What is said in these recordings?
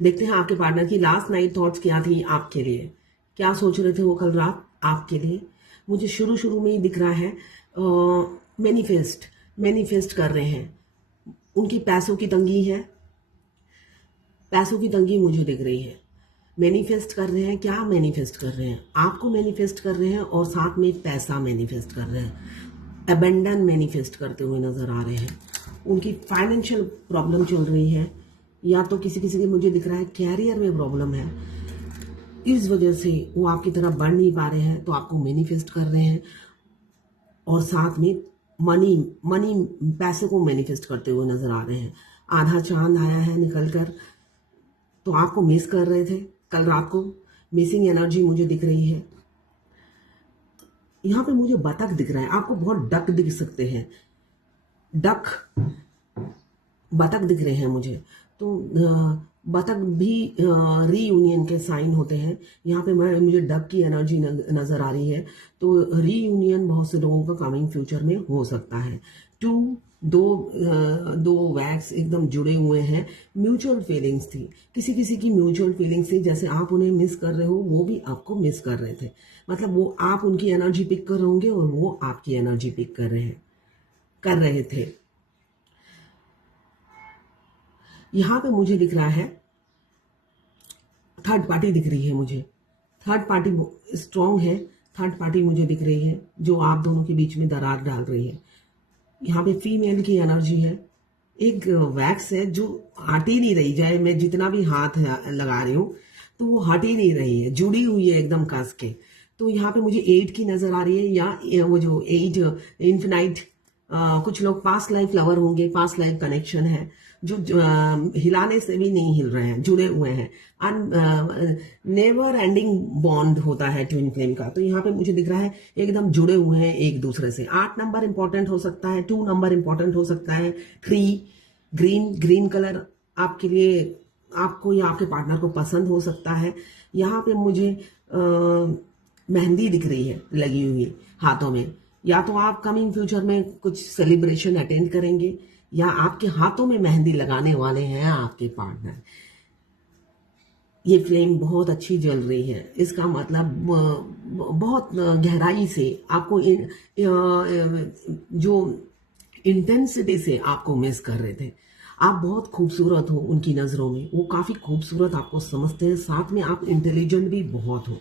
देखते हैं आपके पार्टनर की लास्ट नाइट थॉट्स क्या थी आपके लिए, क्या सोच रहे थे वो कल रात आपके लिए। मुझे शुरू शुरू में ही दिख रहा है मैनिफेस्ट कर रहे हैं। उनकी पैसों की तंगी है, पैसों की तंगी मुझे दिख रही है। मैनिफेस्ट कर रहे हैं, क्या मैनिफेस्ट कर रहे हैं? आपको मैनिफेस्ट कर रहे हैं और साथ में पैसा मैनिफेस्ट कर रहे हैं। अबेंडन मैनिफेस्ट करते हुए नजर आ रहे हैं। उनकी फाइनेंशियल प्रॉब्लम चल रही है, या तो किसी किसी के मुझे दिख रहा है कैरियर में प्रॉब्लम है, इस वजह से वो आपकी तरफ बढ़ नहीं पा रहे हैं, तो आपको मैनिफेस्ट कर रहे हैं। और साथ में मनी पैसे को मैनिफेस्ट करते हुए नजर आ रहे हैं। आधा चांद आया है निकल कर, तो आपको मिस कर रहे थे कल रात को। मिसिंग एनर्जी मुझे दिख रही है। यहाँ पे मुझे बतख दिख रहा है, आपको बहुत डक दिख सकते हैं, बतख दिख रहे हैं मुझे। तो बतख भी रीयूनियन के साइन होते हैं। यहाँ पे मुझे डक की एनर्जी नजर आ रही है, तो रीयूनियन बहुत से लोगों का कमिंग फ्यूचर में हो सकता है। दो वैक्स एकदम जुड़े हुए हैं। म्यूचुअल फीलिंग्स थी, किसी किसी की म्यूचुअल फीलिंग्स थी, जैसे आप उन्हें मिस कर रहे हो वो भी आपको मिस कर रहे थे। मतलब वो आप उनकी एनर्जी पिक कर रहे होंगे और वो आपकी एनर्जी पिक कर रहे थे। यहाँ पे मुझे दिख रहा है थर्ड पार्टी दिख रही है मुझे। थर्ड पार्टी स्ट्रांग है, थर्ड पार्टी मुझे दिख रही है जो आप दोनों के बीच में दरार डाल रही है। यहाँ पे फीमेल की एनर्जी है। एक वैक्स है जो हट ही नहीं रही, चाहे मैं जितना भी हाथ लगा रही हूँ तो वो हट ही नहीं रही है, जुड़ी हुई है एकदम कस के। तो यहाँ पे मुझे 8 की नजर आ रही है, या वो जो 8 इन्फिनाइट, कुछ लोग पास्ट लाइफ लवर होंगे, पास्ट लाइफ कनेक्शन है जो हिलाने से भी नहीं हिल रहे हैं, जुड़े हुए हैं। नेवर एंडिंग बॉन्ड होता है ट्विन फ्लेम का। तो यहाँ पे मुझे दिख रहा है एकदम जुड़े हुए हैं एक दूसरे से। 8 नंबर इंपॉर्टेंट हो सकता है, 2 नंबर इंपॉर्टेंट हो सकता है, 3 ग्रीन कलर आपके लिए, आपको या आपके पार्टनर को पसंद हो सकता है। यहाँ पे मुझे मेहंदी दिख रही है लगी हुई हाथों में। या तो आप कमिंग फ्यूचर में कुछ सेलिब्रेशन अटेंड करेंगे, या आपके हाथों में मेहंदी लगाने वाले हैं आपके पार्टनर। ये फ्लेम बहुत अच्छी जल रही है, इसका मतलब बहुत गहराई से आपको जो इंटेंसिटी से आपको मिस कर रहे थे। आप बहुत खूबसूरत हो उनकी नज़रों में, वो काफ़ी खूबसूरत आपको समझते हैं। साथ में आप इंटेलिजेंट भी बहुत हो।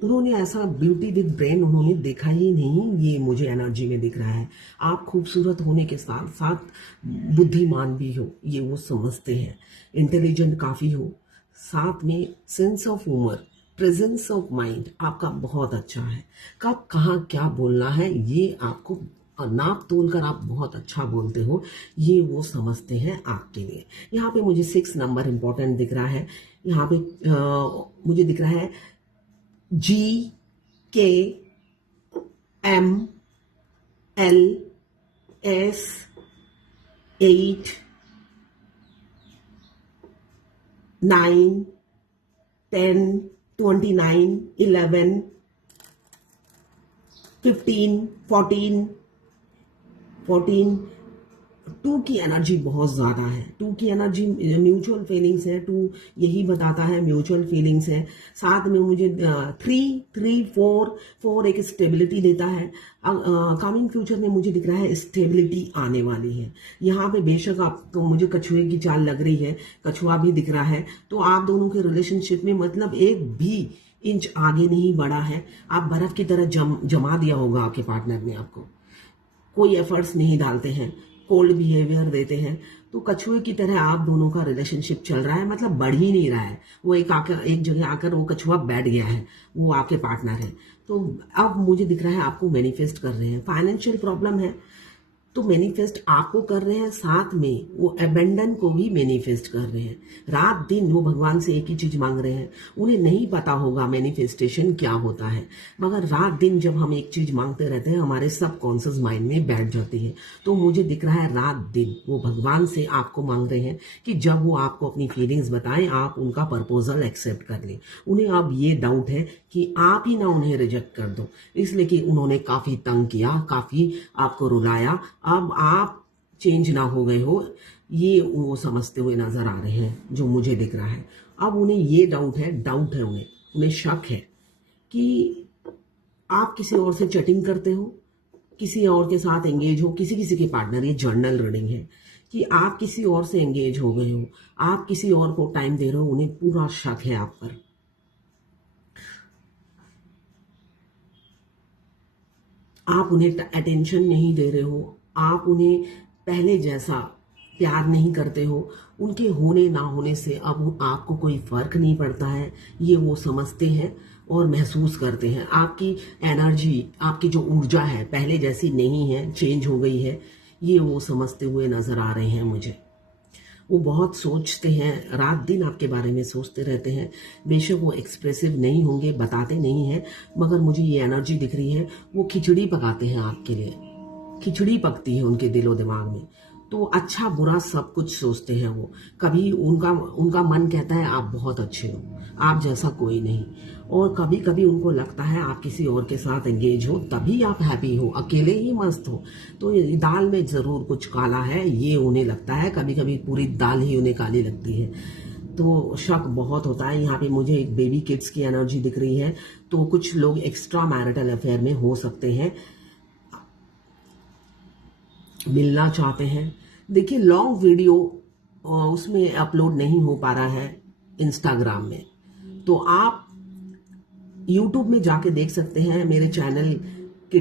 उन्होंने ऐसा ब्यूटी विद ब्रेन उन्होंने देखा ही नहीं, ये मुझे एनर्जी में दिख रहा है। आप खूबसूरत होने के साथ साथ बुद्धिमान भी हो, ये वो समझते हैं। इंटेलिजेंट काफ़ी हो, साथ में sense of humour, presence of mind आपका बहुत अच्छा है। कब कहाँ क्या बोलना है ये आपको नाप तोल कर आप बहुत अच्छा बोलते हो, ये वो समझते हैं आपके लिए। यहाँ पे मुझे 6 नंबर इंपॉर्टेंट दिख रहा है। यहाँ पे मुझे दिख रहा है GKMLS 8 9 10 29 11 15 14 2 की एनर्जी बहुत ज़्यादा है। 2 की एनर्जी म्यूचुअल फीलिंग्स है, 2 यही बताता है म्यूचुअल फीलिंग्स है। साथ में मुझे 3 4 एक स्टेबिलिटी देता है। कमिंग फ्यूचर में मुझे दिख रहा है स्टेबिलिटी आने वाली है। यहाँ पे बेशक आपको मुझे कछुए की चाल लग रही है, कछुआ भी दिख रहा है। तो आप दोनों के रिलेशनशिप में मतलब एक भी इंच आगे नहीं बढ़ा है। आप बर्फ की तरह जमा दिया होगा आपके पार्टनर ने आपको, कोई एफर्ट्स नहीं डालते हैं, कोल्ड बिहेवियर देते हैं। तो कछुए की तरह आप दोनों का रिलेशनशिप चल रहा है, मतलब बढ़ ही नहीं रहा है। वो एक जगह आकर वो कछुआ बैठ गया है, वो आपके पार्टनर है। तो अब मुझे दिख रहा है आपको मैनिफेस्ट कर रहे हैं। फाइनेंशियल प्रॉब्लम है तो मैनिफेस्ट आपको कर रहे हैं, साथ में वो अबेंडन को भी मैनिफेस्ट कर रहे हैं। रात दिन वो भगवान से एक ही चीज मांग रहे हैं। उन्हें नहीं पता होगा मैनिफेस्टेशन क्या होता है, मगर रात दिन जब हम एक चीज मांगते रहते हैं हमारे सबकॉन्शियस माइंड में बैठ जाती है। तो मुझे दिख रहा है रात दिन वो भगवान से आपको मांग रहे हैं कि जब वो आपको अपनी फीलिंग्स बताएं आप उनका प्रपोजल एक्सेप्ट कर लें। उन्हें अब ये डाउट है कि आप ही ना उन्हें रिजेक्ट कर दो, इसलिए कि उन्होंने काफी तंग किया, काफी आपको रुलाया। अब आप चेंज ना हो गए हो, ये वो समझते हुए नजर आ रहे हैं जो मुझे दिख रहा है। अब उन्हें ये डाउट है उन्हें शक है कि आप किसी और से चैटिंग करते हो, किसी और के साथ एंगेज हो, किसी किसी के पार्टनर, ये जर्नल रीडिंग है कि आप किसी और से एंगेज हो गए हो, आप किसी और को टाइम दे रहे हो, उन्हें पूरा शक है आप पर। आप उन्हें अटेंशन नहीं दे रहे हो, आप उन्हें पहले जैसा प्यार नहीं करते हो, उनके होने ना होने से अब आपको कोई फर्क नहीं पड़ता है, ये वो समझते हैं और महसूस करते हैं। आपकी एनर्जी, आपकी जो ऊर्जा है पहले जैसी नहीं है, चेंज हो गई है, ये वो समझते हुए नजर आ रहे हैं मुझे। वो बहुत सोचते हैं, रात दिन आपके बारे में सोचते रहते हैं। बेशक वो एक्सप्रेसिव नहीं होंगे, बताते नहीं हैं, मगर मुझे ये एनर्जी दिख रही है वो खिचड़ी पकाते हैं आपके लिए, खिचड़ी पकती है उनके दिलो दिमाग में। तो अच्छा बुरा सब कुछ सोचते हैं वो। कभी उनका मन कहता है आप बहुत अच्छे हो, आप जैसा कोई नहीं, और कभी कभी उनको लगता है आप किसी और के साथ एंगेज हो तभी आप हैप्पी हो, अकेले ही मस्त हो। तो ये दाल में जरूर कुछ काला है, ये उन्हें लगता है। कभी कभी पूरी दाल ही उन्हें काली लगती है। तो शक बहुत होता है। यहाँ पे मुझे एक बेबी किड्स की एनर्जी दिख रही है, तो कुछ लोग एक्स्ट्रा मैरिटल अफेयर में हो सकते हैं, मिलना चाहते हैं। देखिए लॉन्ग वीडियो उसमें अपलोड नहीं हो पा रहा है इंस्टाग्राम में, तो आप यूट्यूब में जाके देख सकते हैं। मेरे चैनल के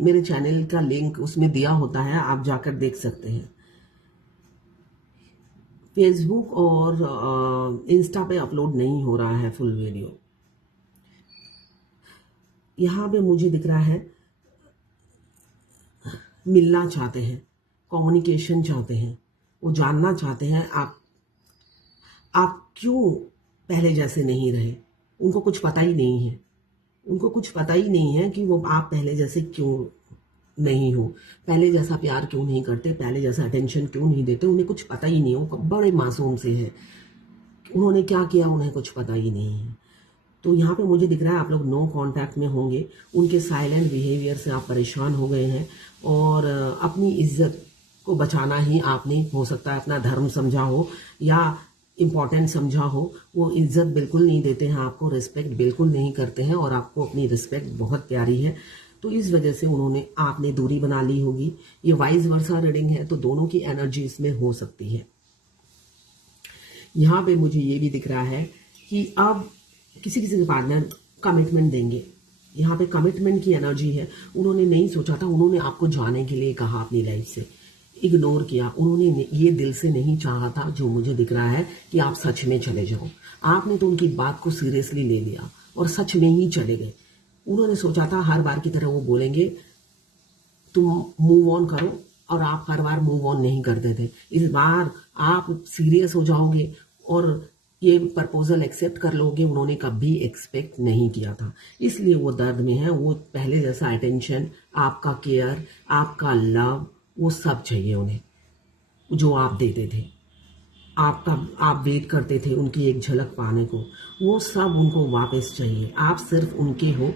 मेरे चैनल का लिंक उसमें दिया होता है, आप जाकर देख सकते हैं। फेसबुक और इंस्टा पे अपलोड नहीं हो रहा है फुल वीडियो। यहाँ पे मुझे दिख रहा है मिलना चाहते हैं, कम्युनिकेशन चाहते हैं, वो जानना चाहते हैं आप क्यों पहले जैसे नहीं रहे। उनको कुछ पता ही नहीं है, उनको कुछ पता ही नहीं है कि वो आप पहले जैसे क्यों नहीं हो, पहले जैसा प्यार क्यों नहीं करते, पहले जैसा अटेंशन क्यों नहीं देते। उन्हें कुछ पता ही नहीं है, वो बड़े मासूम से हैं। उन्होंने क्या किया उन्हें कुछ पता ही नहीं है। तो यहाँ पे मुझे दिख रहा है आप लोग नो कांटेक्ट में होंगे। उनके साइलेंट बिहेवियर से आप परेशान हो गए हैं, और अपनी इज्जत को बचाना ही आपने हो सकता है अपना धर्म समझा हो या इम्पोर्टेंट समझा हो। वो इज्जत बिल्कुल नहीं देते हैं आपको, रिस्पेक्ट बिल्कुल नहीं करते हैं, और आपको अपनी रिस्पेक्ट बहुत प्यारी है। तो इस वजह से आपने दूरी बना ली होगी। ये वाइस वर्सा रीडिंग है, तो दोनों की एनर्जी इसमें हो सकती है। यहाँ पे मुझे ये भी दिख रहा है कि अब किसी किसी के पार्टनर कमिटमेंट देंगे। यहाँ पे कमिटमेंट की एनर्जी है। उन्होंने नहीं सोचा था, उन्होंने आपको जाने के लिए कहा, अपनी लाइफ से इग्नोर किया। उन्होंने ये दिल से नहीं चाहा था, जो मुझे दिख रहा है कि आप सच में चले जाओ। आपने तो उनकी बात को सीरियसली ले लिया और सच में ही चले गए। उन्होंने सोचा था हर बार की तरह वो बोलेंगे तुम मूव ऑन करो, और आप हर बार मूव ऑन नहीं करते थे। इस बार आप सीरियस हो जाओगे और ये प्रपोजल एक्सेप्ट कर लोगे। उन्होंने कभी एक्सपेक्ट नहीं किया था, इसलिए वो दर्द में है। वो पहले जैसा अटेंशन, आपका केयर, आपका लव, वो सब चाहिए उन्हें, जो आप देते थे। आप वेट करते थे उनकी एक झलक पाने को, वो सब उनको वापस चाहिए। आप सिर्फ उनके हो।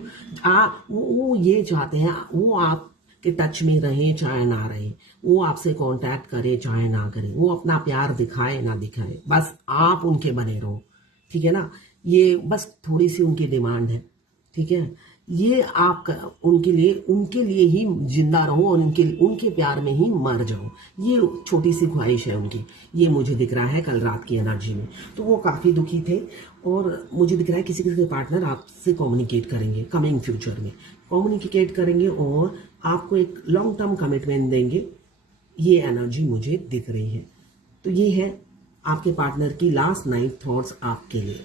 वो ये चाहते हैं वो आप के टच में रहे चाहे ना रहे, वो आपसे कांटेक्ट करे चाहे ना करे, वो अपना प्यार दिखाए ना दिखाए, बस आप उनके बने रहो। ठीक है ना, ये बस थोड़ी सी उनकी डिमांड है। ठीक है, ये आप उनके लिए ही जिंदा रहो और उनके प्यार में ही मर जाओ। ये छोटी सी ख्वाहिश है उनकी, ये मुझे दिख रहा है कल रात की एनर्जी में। तो वो काफ़ी दुखी थे, और मुझे दिख रहा है किसी किसी के पार्टनर आपसे कम्युनिकेट करेंगे, कमिंग फ्यूचर में कम्युनिकेट करेंगे और आपको एक लॉन्ग टर्म कमिटमेंट देंगे। ये एनर्जी मुझे दिख रही है। तो ये है आपके पार्टनर की लास्ट नाइट थॉट्स आपके लिए।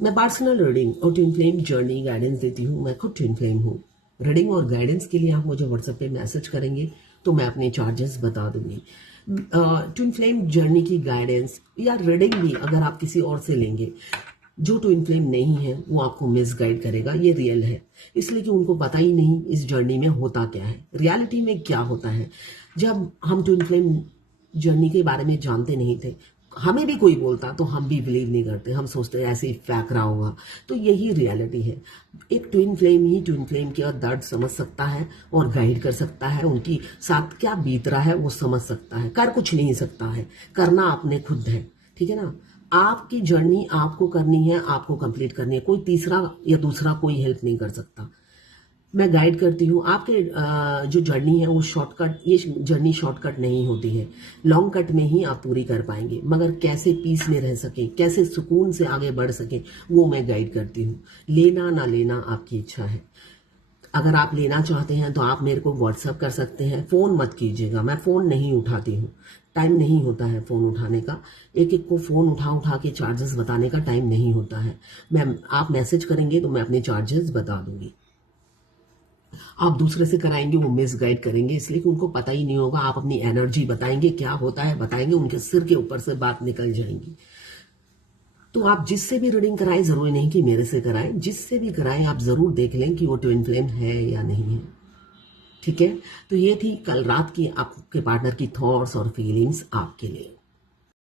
मैं पर्सनल रीडिंग और ट्विन फ्लेम जर्नी गाइडेंस देती हूँ। मैं खुद ट्विन फ्लेम हूँ। रीडिंग और गाइडेंस के लिए आप मुझे व्हाट्सएप पे मैसेज करेंगे तो मैं अपने चार्जेस बता दूंगी। ट्विन फ्लेम जर्नी की गाइडेंस या रीडिंग भी अगर आप किसी और से लेंगे, जो ट्विन फ्लेम नहीं है वो आपको मिस गाइड करेगा। ये रियल है, इसलिए कि उनको पता ही नहीं इस जर्नी में होता क्या है, रियलिटी में क्या होता है। जब हम ट्विन फ्लेम जर्नी के बारे में जानते नहीं थे हमें भी कोई बोलता तो हम भी बिलीव नहीं करते, हम सोचते हैं ऐसे ही फेंक रहा होगा। तो यही रियलिटी है। एक ट्विन फ्लेम ही ट्विन फ्लेम का दर्द समझ सकता है और गाइड कर सकता है, उनकी साथ क्या बीत रहा है वो समझ सकता है। कर कुछ नहीं सकता है, करना आपने खुद है, ठीक है ना। आपकी जर्नी आपको करनी है, आपको कंप्लीट करनी है, कोई तीसरा या दूसरा कोई हेल्प नहीं कर सकता। मैं गाइड करती हूँ आपके जो जर्नी है वो शॉर्टकट, ये जर्नी शॉर्टकट नहीं होती है, लॉन्ग कट में ही आप पूरी कर पाएंगे, मगर कैसे पीस में रह सकें, कैसे सुकून से आगे बढ़ सकें, वो मैं गाइड करती हूँ। लेना ना लेना आपकी इच्छा है। अगर आप लेना चाहते हैं तो आप मेरे को व्हाट्सअप कर सकते हैं। फ़ोन मत कीजिएगा, मैं फ़ोन नहीं उठाती हूँ, टाइम नहीं होता है फ़ोन उठाने का। एक एक को फ़ोन उठा के चार्जेस बताने का टाइम नहीं होता है। आप मैसेज करेंगे तो मैं अपने चार्जेस बता दूंगी। आप दूसरे से कराएंगे वो मिस गाइड करेंगे, इसलिए कि उनको पता ही नहीं होगा। आप अपनी एनर्जी बताएंगे, क्या होता है बताएंगे, उनके सिर के ऊपर से बात निकल जाएंगी। तो आप जिससे भी रीडिंग कराएं, जरूरी नहीं कि मेरे से कराएं, जिससे भी कराएं आप जरूर देख लें कि वो ट्विन फ्लेम है या नहीं है, ठीक है। तो ये थी कल रात की आपके पार्टनर की थॉट्स और फीलिंग्स आपके लिए।